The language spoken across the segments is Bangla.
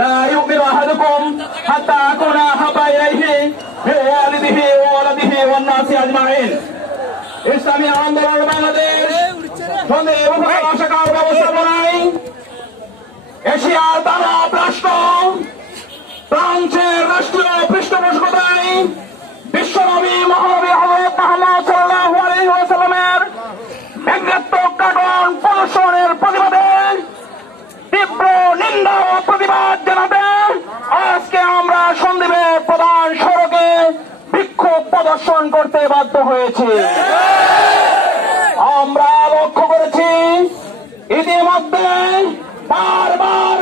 لا يؤمن أحدكم حتى أكون أحب إليه من والده وولده والناس أجمعين ইসলামী আন্দোলন বাংলাদেশ ব্যবস্থাপনায় এশিয়ার দানব রাষ্ট্র ফ্রান্সের রাষ্ট্রীয় পৃষ্ঠপোষকতায় বিশ্বনবী মহানবী হযরত মুহাম্মদ সাল্লাল্লাহু আলাইহি ওয়াসাল্লামের ব্যঙ্গাত্মক কার্টুন প্রদর্শনের প্রতিবাদে তীব্র নিন্দা ও প্রতিবাদ জানাতে আজকে আমরা সন্দ্বীপে প্রধান সড়কে বিক্ষোভ প্রদর্শন করতে বাধ্য হয়েছি। আমরা লক্ষ্য করেছি ইতিমধ্যে বারবার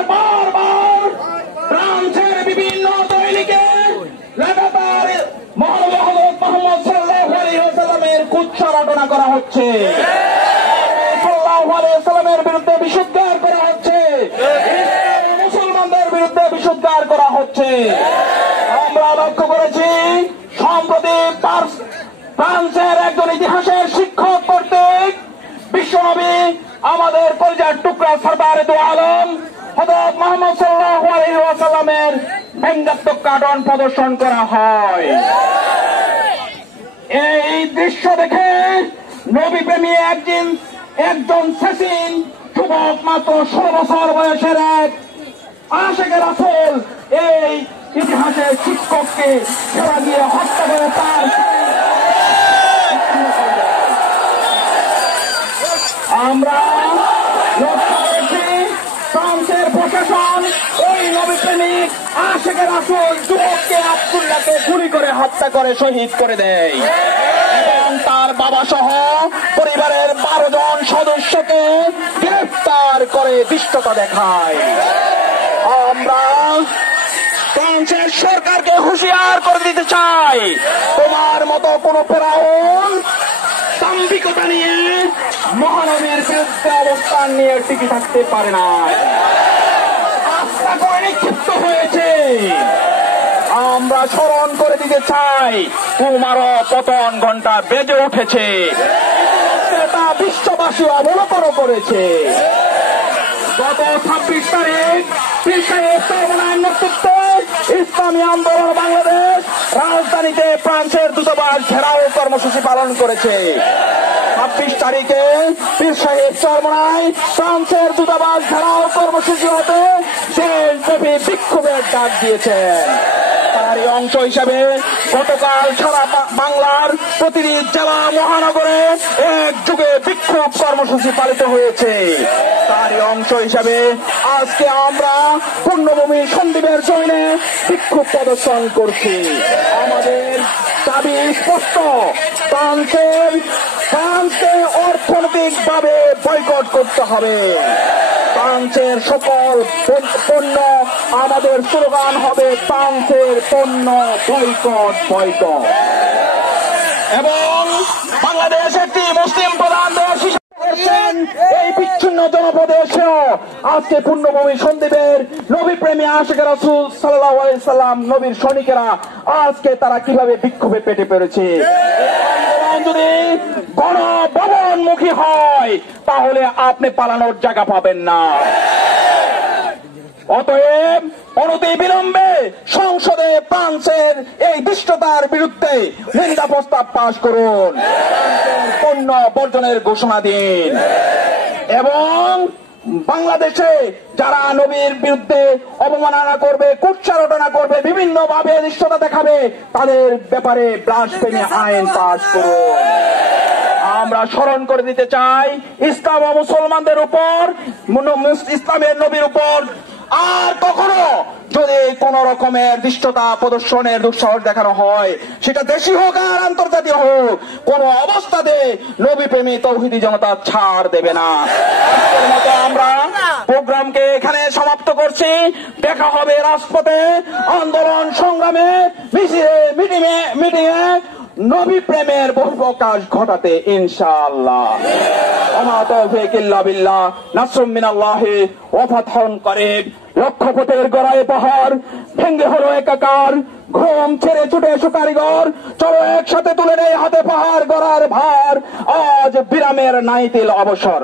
ফ্রান্সের বিভিন্ন দৈনিকে লাগাতার মহানবী হযরত মুহাম্মদ সাল্লাল্লাহু আলাইহি ওয়াসাল্লামের কুৎসা রটনা করা হচ্ছে, সাল্লাল্লাহু আলাইহি ওয়াসাল্লামের বিরুদ্ধে বিশুদ্ধার করা হচ্ছে, মুসলমানদের বিরুদ্ধে বিশুদ্ধার করা হচ্ছে। আমরা লক্ষ্য করেছি সম্প্রতি ফ্রান্সের একজন ইতিহাসের শিক্ষক কর্তৃক বিশ্বনবী আমাদের কলিজার টুকরা সরদার দু আলম হযরত মুহাম্মদ সাল্লাল্লাহু আলাইহি ওয়াসাল্লামের ব্যঙ্গাত্মক কার্টুন প্রদর্শন করা হয়। এই দৃশ্য দেখে নবী প্রেমী একজন সেসিন যুবক মাত্র 16 বছর বয়সের এক আশিকে রাসূল এই ইতিহাসের শিক্ষককে ছেড়া দিয়ে হত্যা করে তার আমরা লক্ষ্য করেছি ফ্রান্সের প্রশাসন ওই নবী প্রেমিক আশিকে রাসূল যুবককে আব্দুল্লাহকে গুলি করে হত্যা করে শহীদ করে দেয় এবং তার বাবা সহ পরিবারের 12 জন সদস্যকে গ্রেফতার করে ধৃষ্টতা দেখায়। আমরা ফ্রান্সের সরকারকে হুঁশিয়ার করে দিতে চাই, তোমার মতো কোন ফেরাউন দাম্ভিকতা নিয়ে মহানবীর বিরুদ্ধে অবস্থান নিয়ে টিকে থাকতে পারে না। আস্থা করে নিক্ষিপ্ত হয়েছে। আমরা স্মরণ করে দিতে চাই কুমারও পতন ঘন্টা বেজে উঠেছে, তা বিশ্ববাসী অবলোকন করেছে। গত 26 তারিখ নেতৃত্বে ইসলামী আন্দোলন বাংলাদেশ রাজধানীতে ফ্রান্সের দূতাবাস ঘেরাও কর্মসূচি পালন করেছে। 26 তারিখে পীর সাহেব চরমনায় ফ্রান্সের দূতাবাস ঘেরাও কর্মসূচি হতে দেশব্যাপী বিক্ষোভের ডাক দিয়েছেন। তারই অংশ হিসাবে গতকাল সারা বাংলার প্রতিটি জেলা মহানগরে একযোগে বিক্ষোভ কর্মসূচি পালিত হয়েছে। তারই অংশ হিসাবে আজকে আমরা পূর্ণভূমি সন্দ্বীপের জমিনে বিক্ষোভ প্রদর্শন করছি। আমাদের দাবি স্পষ্ট, ফ্রান্সকে অর্থনৈতিকভাবে বয়কট করতে হবে। ফ্রান্সের সকল পণ্য, আমাদের স্লোগান হবে ফ্রান্সের পণ্য বয়কট। এবং বাংলাদেশ একটি মুসলিম প্রধান দেশ এই বিচ্ছিন্ন জনপদেশেও আজকে পূর্ণভূমি সন্দ্বীপের নবী প্রেমী আশিকে রাসূল সাল্লাল্লাহু আলাইহি সাল্লাম নবীর সৈনিকেরা আজকে তারা কিভাবে বিক্ষোভে পেটে পেরেছে। যদি গণভবনমুখী হয় তাহলে আপনি পালানোর জায়গা পাবেন না। অতএব অনতি বিলম্বে সংসদে ফ্রান্সের এই দুষ্টতার বিরুদ্ধে নিন্দা প্রস্তাব পাশ করুন, পণ্য বর্জনের ঘোষণা দিন এবং বাংলাদেশে যারা নবীর বিরুদ্ধে অবমাননা করবে, কুৎসা রটনা করবে, বিভিন্ন ভাবে দৃশ্যতা দেখাবে, তাদের ব্যাপারে ব্লাসফেমি আইন পাশ করুন। আমরা স্মরণ করে দিতে চাই ইসলাম ও মুসলমানদের উপর, ইসলামের নবীর উপর আর কখনো যদি কোন রকমের দৃষ্টতা প্রদর্শনের দুঃসাহস দেখানো হয়, সেটা দেশি হোক আর আন্তর্জাতিক হোক, কোন অবস্থাতে নবী প্রেমী তৌহিদি জনতা ছাড় দেবে না। আজকের মতো আমরা প্রোগ্রামকে এখানে সমাপ্ত করছি। দেখা হবে রাজপথে, আন্দোলন সংগ্রামে, মিটিংয়ে নবী প্রেমের বহিঃপ্রকাশ ঘটাতে ইনশাআল্লাহ। ওমা তাওফীক ইল্লা বিল্লাহ, নাসরুম মিনাল্লাহি ওয়া ফাতহুন করিব। লক্ষ্যপথের গড়ায় পাহাড় ভেঙ্গে হলো একাকার, ঘুম ছেড়ে ছুটে এসো কারিগর, চলো একসাথে তুলে নেই হাতে পাহাড় গড়ার ভার, আজ বিরামের নাইতিল অবসর।